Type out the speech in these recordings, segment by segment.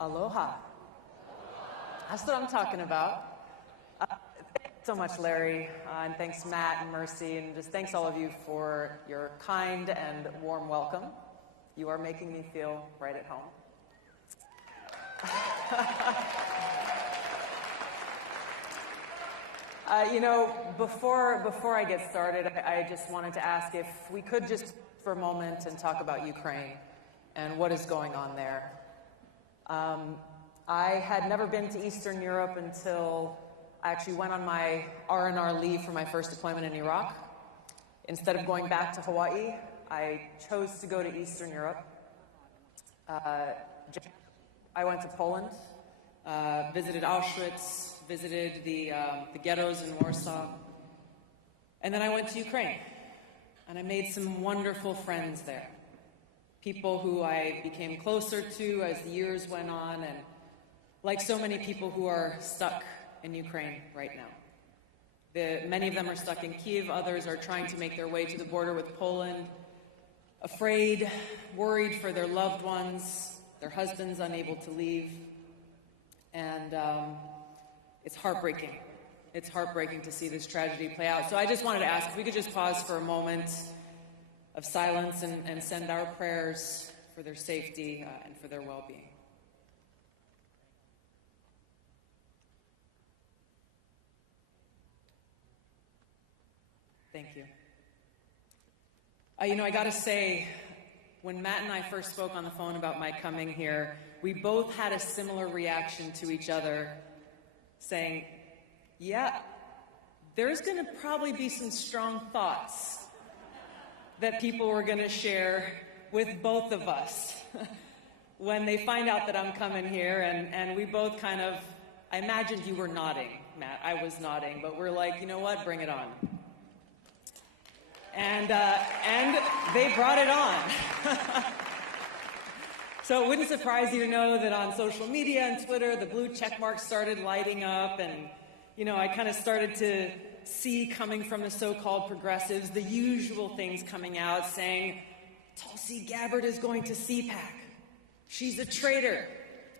Aloha. That's what I'm talking about. Thanks so much, Larry, and thanks Matt and Mercy, and just thanks all of you for your kind and warm welcome. You are making me feel right at home. Before I get started, I just wanted to ask if we could just for a moment and talk about Ukraine and what is going on there. I had never been to Eastern Europe until I actually went on my R&R leave for my first deployment in Iraq. Instead of going back to Hawaii, I chose to go to Eastern Europe. I went to Poland, visited Auschwitz, visited the ghettos in Warsaw, and then I went to Ukraine, and I made some wonderful friends there. People who I became closer to as the years went on, and like so many people who are stuck in Ukraine right now. Many of them are stuck in Kyiv, others are trying to make their way to the border with Poland, afraid, worried for their loved ones, their husbands unable to leave, and it's heartbreaking. It's heartbreaking to see this tragedy play out. So I just wanted to ask if we could just pause for a moment of silence and send our prayers for their safety and for their well-being. Thank you. I gotta say, when Matt and I first spoke on the phone about my coming here, we both had a similar reaction to each other, saying, yeah, there's gonna probably be some strong thoughts that people were gonna share with both of us when they find out that I'm coming here, and we both kind of, I imagined you were nodding, Matt, I was nodding, but we're like, you know what, bring it on. And they brought it on. So it wouldn't surprise you to know that on social media and Twitter, the blue check marks started lighting up, and I kind of started to see coming from the so-called progressives the usual things coming out saying, Tulsi Gabbard is going to CPAC. She's a traitor.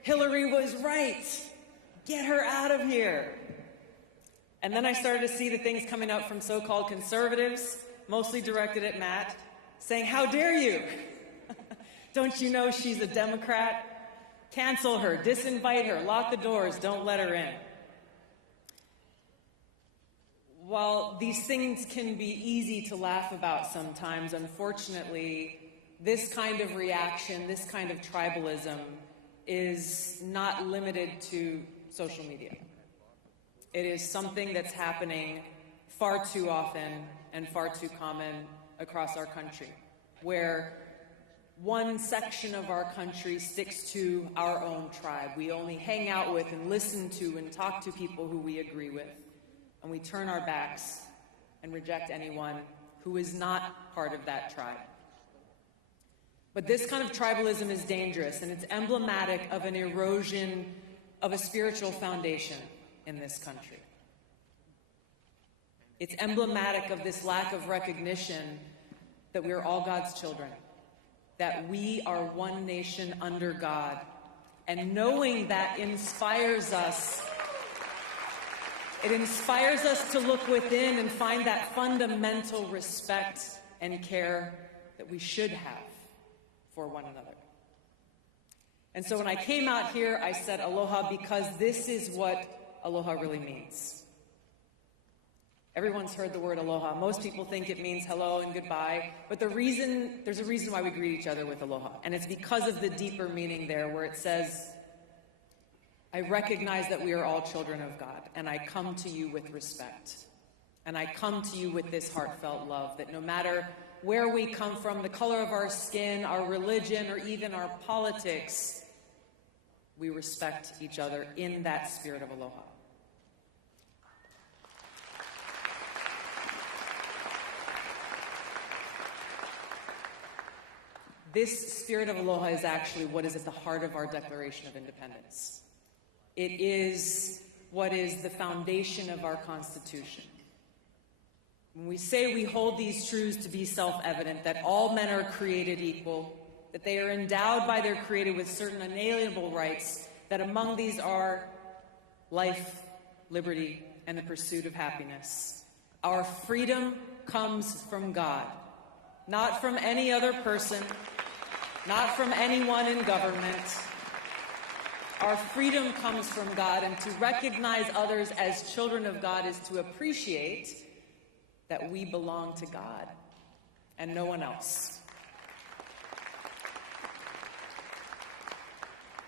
Hillary was right. Get her out of here. And then I started to see the things coming up from so-called conservatives, mostly directed at Matt, saying, how dare you? Don't you know she's a Democrat? Cancel her, disinvite her, lock the doors, don't let her in. While these things can be easy to laugh about sometimes, unfortunately, this kind of reaction, this kind of tribalism is not limited to social media. It is something that's happening far too often and far too common across our country, where one section of our country sticks to our own tribe. We only hang out with and listen to and talk to people who we agree with, and we turn our backs and reject anyone who is not part of that tribe. But this kind of tribalism is dangerous, and it's emblematic of an erosion of a spiritual foundation in this country. It's emblematic of this lack of recognition that we are all God's children, that we are one nation under God, and knowing that inspires us. It inspires us to look within and find that fundamental respect and care that we should have for one another. And so when I came out here, I said aloha because this is what aloha really means. Everyone's heard the word aloha. Most people think it means hello and goodbye, but there's a reason why we greet each other with aloha, and it's because of the deeper meaning there where it says, I recognize that we are all children of God, and I come to you with respect, and I come to you with this heartfelt love, that no matter where we come from, the color of our skin, our religion, or even our politics, we respect each other in that spirit of aloha. This spirit of aloha is actually what is at the heart of our Declaration of Independence. It is what is the foundation of our Constitution. When we say we hold these truths to be self-evident, that all men are created equal, that they are endowed by their Creator with certain unalienable rights, that among these are life, liberty, and the pursuit of happiness. Our freedom comes from God, not from any other person, not from anyone in government. Our freedom comes from God, and to recognize others as children of God is to appreciate that we belong to God and no one else.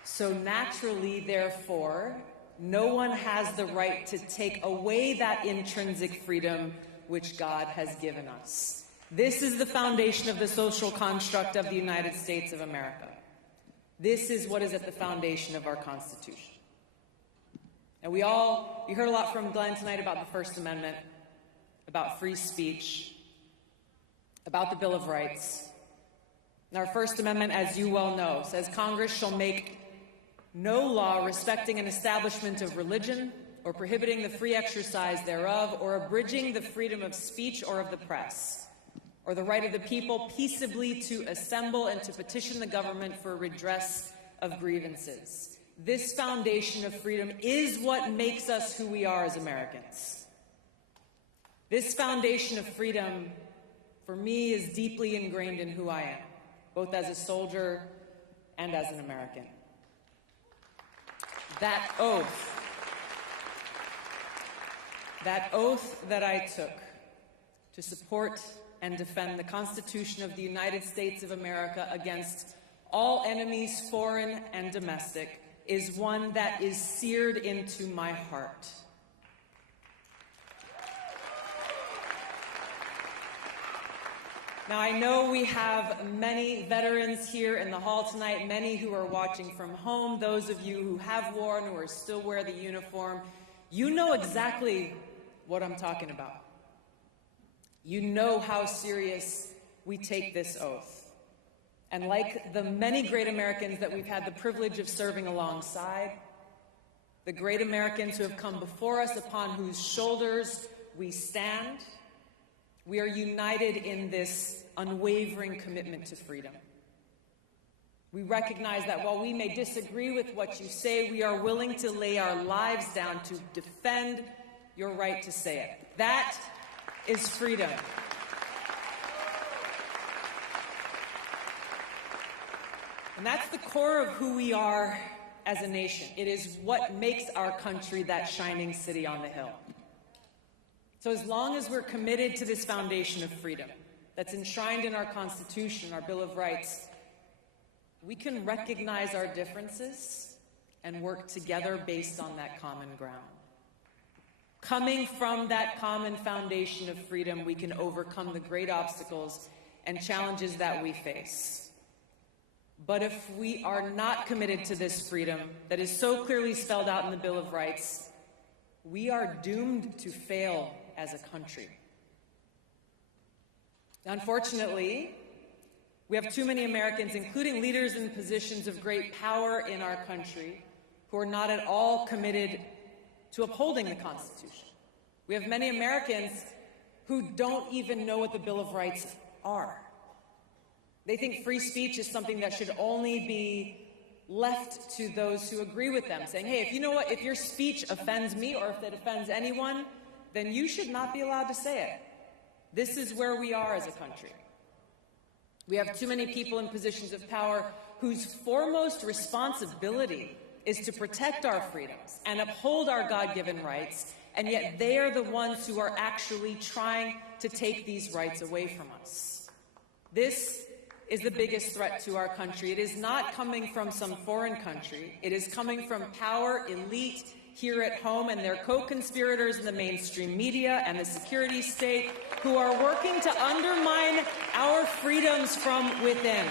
So naturally, therefore, no one has the right to take away that intrinsic freedom which God has given us. This is the foundation of the social construct of the United States of America. This is what is at the foundation of our Constitution. And you heard a lot from Glenn tonight about the First Amendment, about free speech, about the Bill of Rights. And our First Amendment, as you well know, says Congress shall make no law respecting an establishment of religion or prohibiting the free exercise thereof or abridging the freedom of speech or of the press or the right of the people peaceably to assemble and to petition the government for redress of grievances. This foundation of freedom is what makes us who we are as Americans. This foundation of freedom, for me, is deeply ingrained in who I am, both as a soldier and as an American. That oath that I took to support and defend the Constitution of the United States of America against all enemies, foreign and domestic, is one that is seared into my heart. Now, I know we have many veterans here in the hall tonight, many who are watching from home, those of you who have worn or still wear the uniform. You know exactly what I'm talking about. You know how serious we take this oath. And like the many great Americans that we've had the privilege of serving alongside, the great Americans who have come before us, upon whose shoulders we stand, we are united in this unwavering commitment to freedom. We recognize that while we may disagree with what you say, we are willing to lay our lives down to defend your right to say it. That is freedom. And that's the core of who we are as a nation. It is what makes our country that shining city on the hill. So as long as we're committed to this foundation of freedom that's enshrined in our Constitution, our Bill of Rights, we can recognize our differences and work together based on that common ground. Coming from that common foundation of freedom, we can overcome the great obstacles and challenges that we face. But if we are not committed to this freedom that is so clearly spelled out in the Bill of Rights, we are doomed to fail as a country. Unfortunately, we have too many Americans, including leaders in positions of great power in our country, who are not at all committed to upholding the Constitution. We have many Americans who don't even know what the Bill of Rights are. They think free speech is something that should only be left to those who agree with them, saying, hey, if you know what, if your speech offends me or if it offends anyone, then you should not be allowed to say it. This is where we are as a country. We have too many people in positions of power whose foremost responsibility is to protect our freedoms and uphold our God-given rights, and yet they are the ones who are actually trying to take these rights away from us. This is the biggest threat to our country. It is not coming from some foreign country. It is coming from power elite here at home and their co-conspirators in the mainstream media and the security state who are working to undermine our freedoms from within.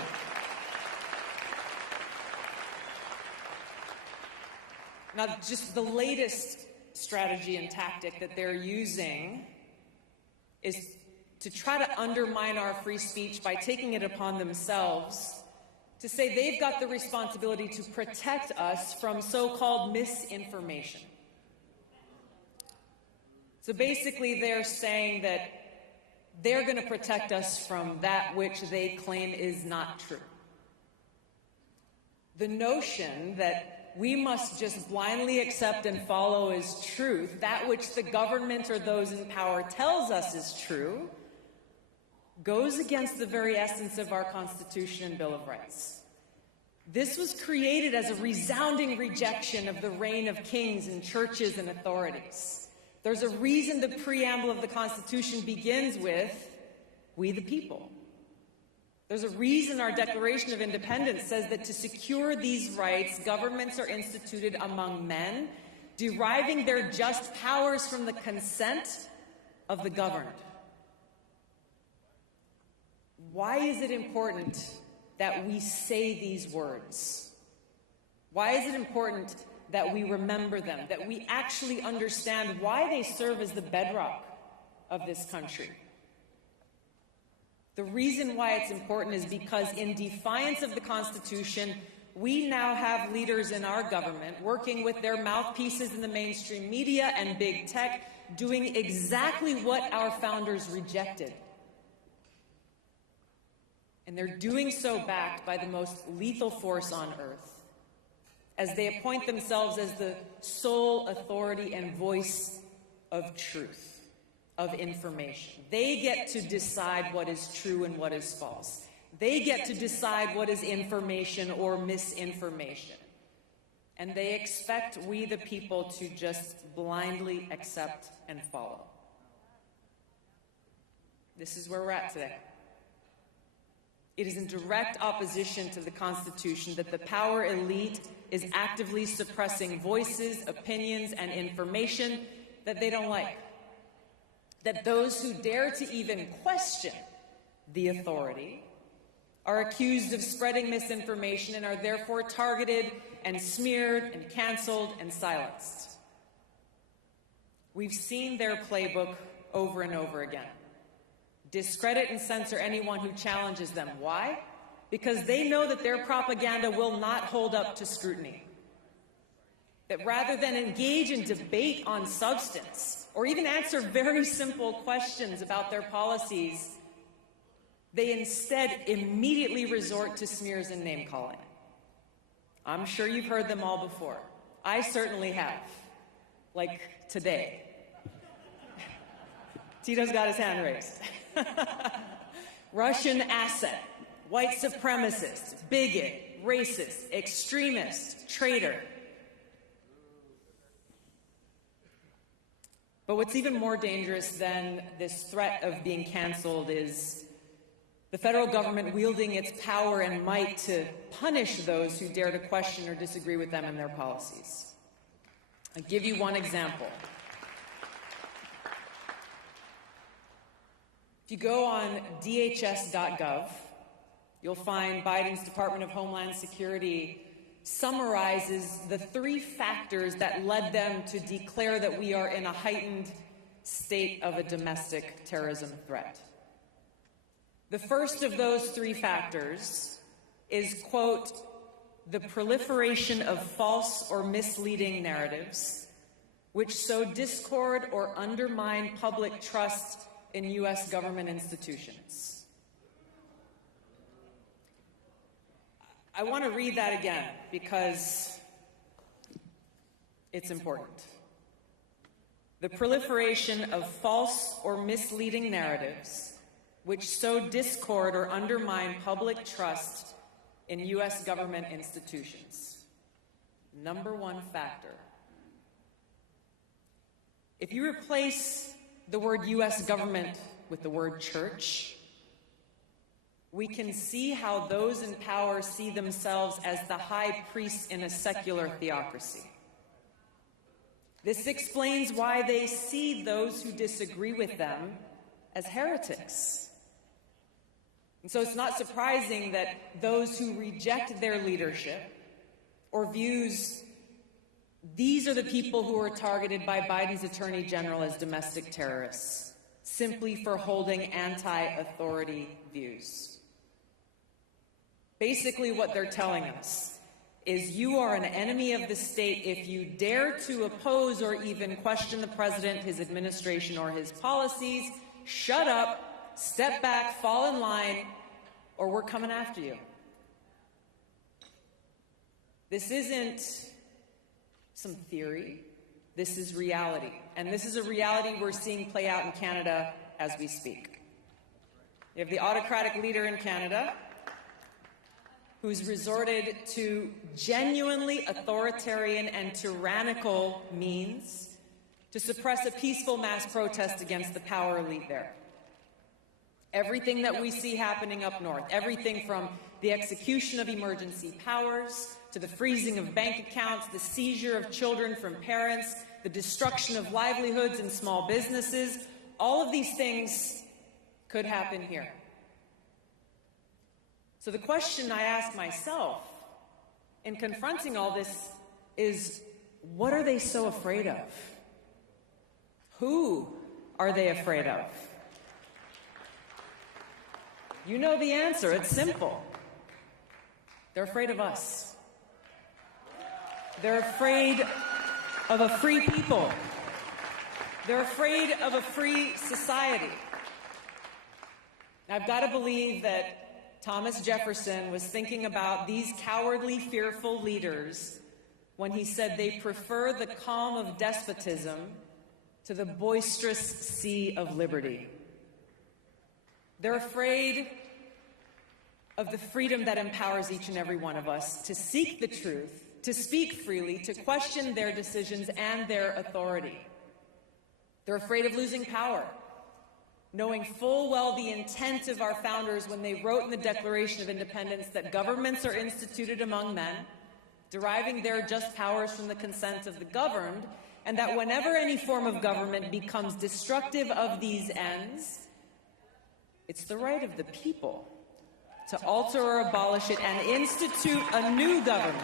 Now, just the latest strategy and tactic that they're using is to try to undermine our free speech by taking it upon themselves to say they've got the responsibility to protect us from so-called misinformation. So basically they're saying that they're going to protect us from that which they claim is not true. The notion that we must just blindly accept and follow as truth that which the government or those in power tells us is true goes against the very essence of our Constitution and Bill of Rights. This was created as a resounding rejection of the reign of kings and churches and authorities. There's a reason the preamble of the Constitution begins with, "We the people." There's a reason our Declaration of Independence says that to secure these rights, governments are instituted among men, deriving their just powers from the consent of the governed. Why is it important that we say these words? Why is it important that we remember them, that we actually understand why they serve as the bedrock of this country? The reason why it's important is because in defiance of the Constitution, we now have leaders in our government working with their mouthpieces in the mainstream media and big tech, doing exactly what our founders rejected. And they're doing so backed by the most lethal force on earth, as they appoint themselves as the sole authority and voice of truth, of information. They get to decide what is true and what is false. They get to decide what is information or misinformation. And they expect we, the people, to just blindly accept and follow. This is where we're at today. It is in direct opposition to the Constitution that the power elite is actively suppressing voices, opinions, and information that they don't like. That those who dare to even question the authority are accused of spreading misinformation and are therefore targeted and smeared and canceled and silenced. We've seen their playbook over and over again. Discredit and censor anyone who challenges them. Why? Because they know that their propaganda will not hold up to scrutiny. That rather than engage in debate on substance, or even answer very simple questions about their policies, they instead immediately resort to smears and name-calling. I'm sure you've heard them all before. I certainly have. Like today. Tito's got his hand raised. Russian asset, white supremacist, bigot, racist, extremist, traitor. But what's even more dangerous than this threat of being canceled is the federal government wielding its power and might to punish those who dare to question or disagree with them and their policies. I'll give you one example. If you go on dhs.gov, you'll find Biden's Department of Homeland Security summarizes the 3 factors that led them to declare that we are in a heightened state of a domestic terrorism threat. The first of those 3 factors is, quote, the proliferation of false or misleading narratives which sow discord or undermine public trust in U.S. government institutions. I want to read that again because it's important. The proliferation of false or misleading narratives which sow discord or undermine public trust in U.S. government institutions. Number 1 factor. If you replace the word U.S. government with the word church, we can see how those in power see themselves as the high priests in a secular theocracy. This explains why they see those who disagree with them as heretics. And so it's not surprising that those who reject their leadership or views, these are the people who are targeted by Biden's Attorney General as domestic terrorists, simply for holding anti-authority views. Basically, what they're telling us is you are an enemy of the state if you dare to oppose or even question the president, his administration, or his policies. Shut up, step back, fall in line, or we're coming after you. This isn't some theory. This is reality. And this is a reality we're seeing play out in Canada as we speak. You have the autocratic leader in Canada who's resorted to genuinely authoritarian and tyrannical means to suppress a peaceful mass protest against the power elite there. Everything that we see happening up north, everything from the execution of emergency powers to the freezing of bank accounts, the seizure of children from parents, the destruction of livelihoods and small businesses, all of these things could happen here. So the question I ask myself in confronting all this is, what are they so afraid of? Who are they afraid of? You know the answer. It's simple. They're afraid of us. They're afraid of a free people. They're afraid of a free society. I've got to believe that Thomas Jefferson was thinking about these cowardly, fearful leaders when he said they prefer the calm of despotism to the boisterous sea of liberty. They're afraid of the freedom that empowers each and every one of us to seek the truth, to speak freely, to question their decisions and their authority. They're afraid of losing power, knowing full well the intent of our founders when they wrote in the Declaration of Independence that governments are instituted among men, deriving their just powers from the consent of the governed, and that whenever any form of government becomes destructive of these ends, it's the right of the people to alter or abolish it and institute a new government.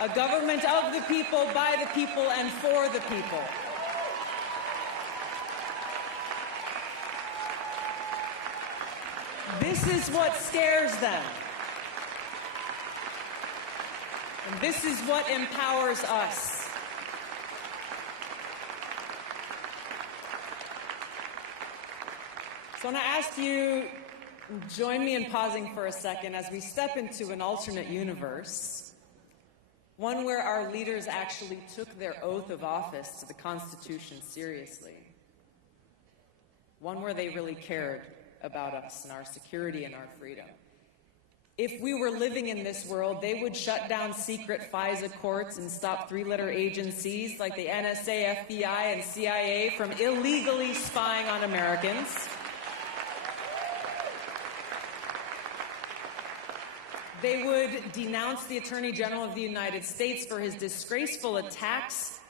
A government of the people, by the people, and for the people. This is what scares them. And this is what empowers us. So I want to ask you, join me in pausing for a second as we step into an alternate universe, one where our leaders actually took their oath of office to the Constitution seriously, one where they really cared about us and our security and our freedom. If we were living in this world, they would shut down secret FISA courts and stop three-letter agencies like the NSA, FBI, and CIA from illegally spying on Americans. They would denounce the Attorney General of the United States for his disgraceful attacks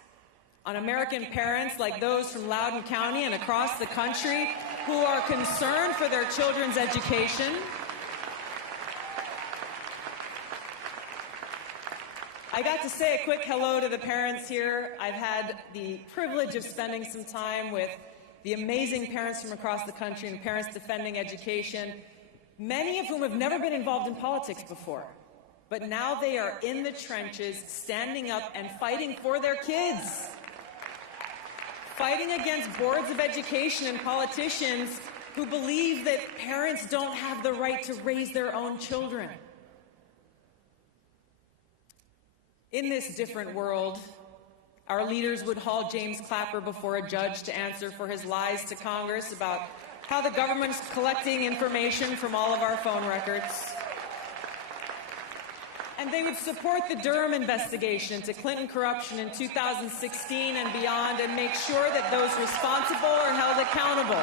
on American parents like those from Loudoun County and across the country who are concerned for their children's education. I got to say a quick hello to the parents here. I've had the privilege of spending some time with the amazing parents from across the country and parents defending education, many of whom have never been involved in politics before. But now they are in the trenches, standing up and fighting for their kids. Fighting against boards of education and politicians who believe that parents don't have the right to raise their own children. In this different world, our leaders would haul James Clapper before a judge to answer for his lies to Congress about how the government's collecting information from all of our phone records. And they would support the Durham investigation into Clinton corruption in 2016 and beyond and make sure that those responsible are held accountable.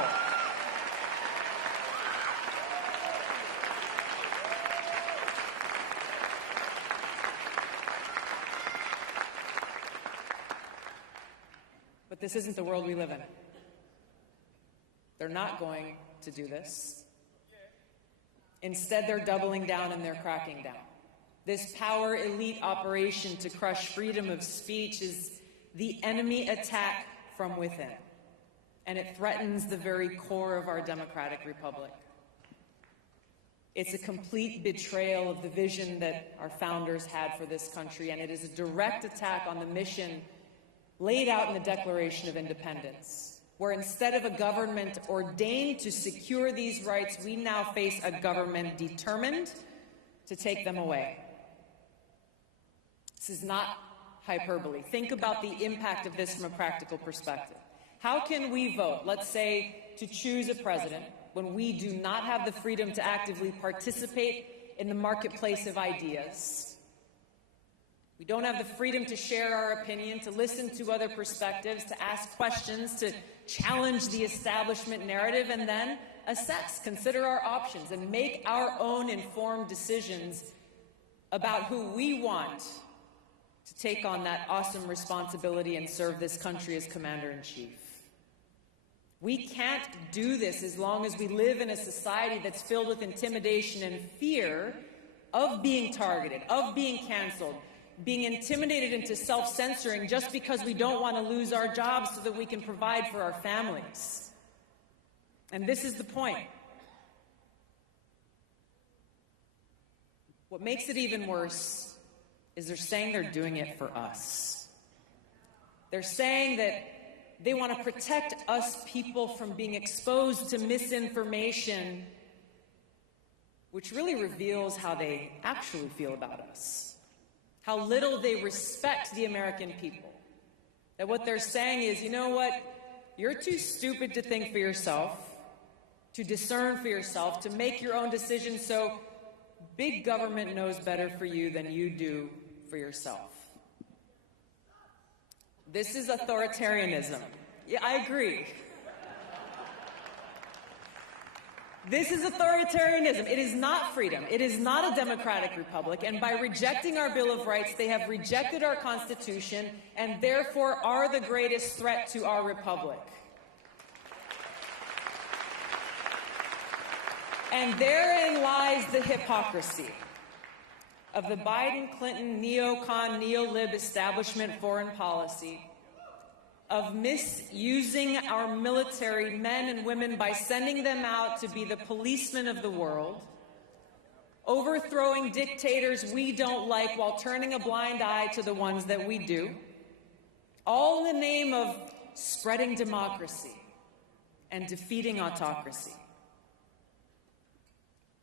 But this isn't the world we live in. They're not going to do this. Instead, they're doubling down and they're cracking down. This power elite operation to crush freedom of speech is the enemy attack from within, and it threatens the very core of our democratic republic. It's a complete betrayal of the vision that our founders had for this country, and it is a direct attack on the mission laid out in the Declaration of Independence, where instead of a government ordained to secure these rights, we now face a government determined to take them away. This is not hyperbole. Think about the impact of this from a practical perspective. How can we vote, let's say, to choose a president when we do not have the freedom to actively participate in the marketplace of ideas? We don't have the freedom to share our opinion, to listen to other perspectives, to ask questions, to challenge the establishment narrative, and then assess, consider our options, and make our own informed decisions about who we want to take on that awesome responsibility and serve this country as Commander-in-Chief. We can't do this as long as we live in a society that's filled with intimidation and fear of being targeted, of being canceled, being intimidated into self-censoring just because we don't want to lose our jobs so that we can provide for our families. And this is the point. What makes it even worse is they're saying they're doing it for us. They're saying that they want to protect us people from being exposed to misinformation, which really reveals how they actually feel about us, how little they respect the American people. That what they're saying is, you know what, you're too stupid to think for yourself, to discern for yourself, to make your own decisions, so big government knows better for you than you do for yourself. This is authoritarianism. Yeah, I agree. This is authoritarianism. It is not freedom. It is not a democratic republic. And by rejecting our Bill of Rights, they have rejected our Constitution and therefore are the greatest threat to our republic. And therein lies the hypocrisy of the Biden-Clinton neocon, neolib establishment foreign policy, of misusing our military men and women by sending them out to be the policemen of the world, overthrowing dictators we don't like while turning a blind eye to the ones that we do, all in the name of spreading democracy and defeating autocracy.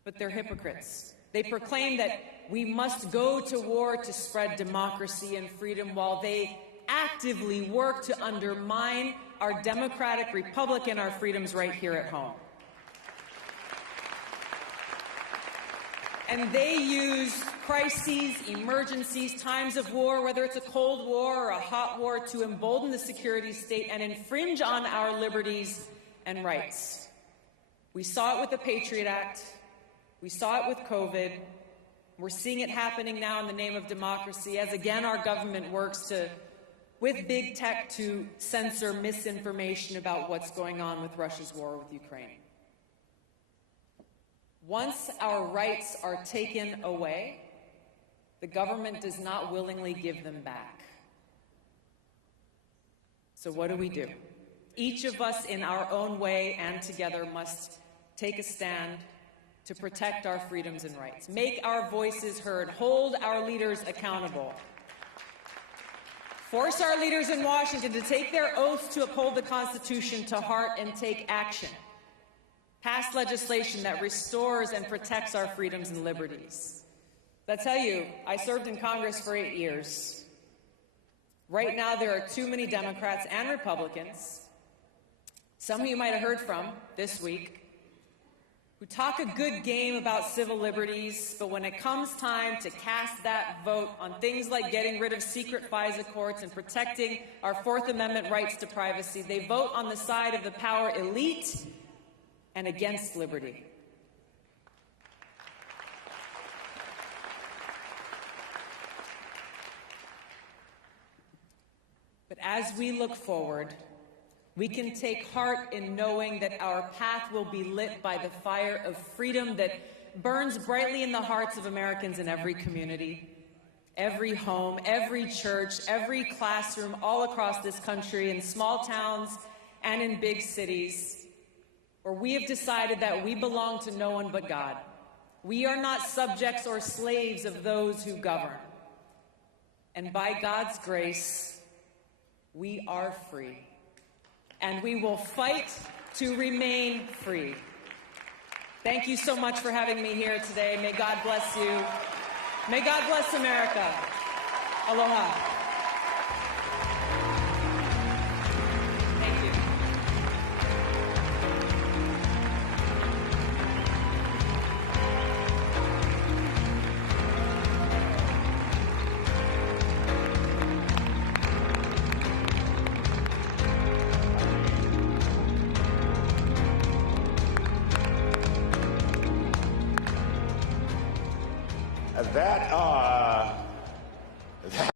But they're hypocrites. They proclaim that we must go to war to spread democracy and freedom while they actively work to undermine our democratic republic and our freedoms right here at home. And they use crises, emergencies, times of war, whether it's a Cold War or a hot war, to embolden the security state and infringe on our liberties and rights. We saw it with the Patriot Act. We saw it with COVID. We're seeing it happening now in the name of democracy as, again, our government works with big tech to censor misinformation about what's going on with Russia's war with Ukraine. Once our rights are taken away, the government does not willingly give them back. So what do? Each of us in our own way and together must take a stand to protect our freedoms and rights, make our voices heard, hold our leaders accountable, force our leaders in Washington to take their oaths to uphold the Constitution to heart and take action, pass legislation that restores and protects our freedoms and liberties. I tell you, I served in Congress for 8 years. Right now, there are too many Democrats and Republicans, some of you might have heard from this week, who talk a good game about civil liberties, but when it comes time to cast that vote on things like getting rid of secret FISA courts and protecting our Fourth Amendment rights to privacy, they vote on the side of the power elite and against liberty. But as we look forward, we can take heart in knowing that our path will be lit by the fire of freedom that burns brightly in the hearts of Americans in every community, every home, every church, every classroom, all across this country, in small towns and in big cities, where we have decided that we belong to no one but God. We are not subjects or slaves of those who govern. And by God's grace, we are free. And we will fight to remain free. Thank you so much for having me here today. May God bless you. May God bless America. Aloha. Thank you. That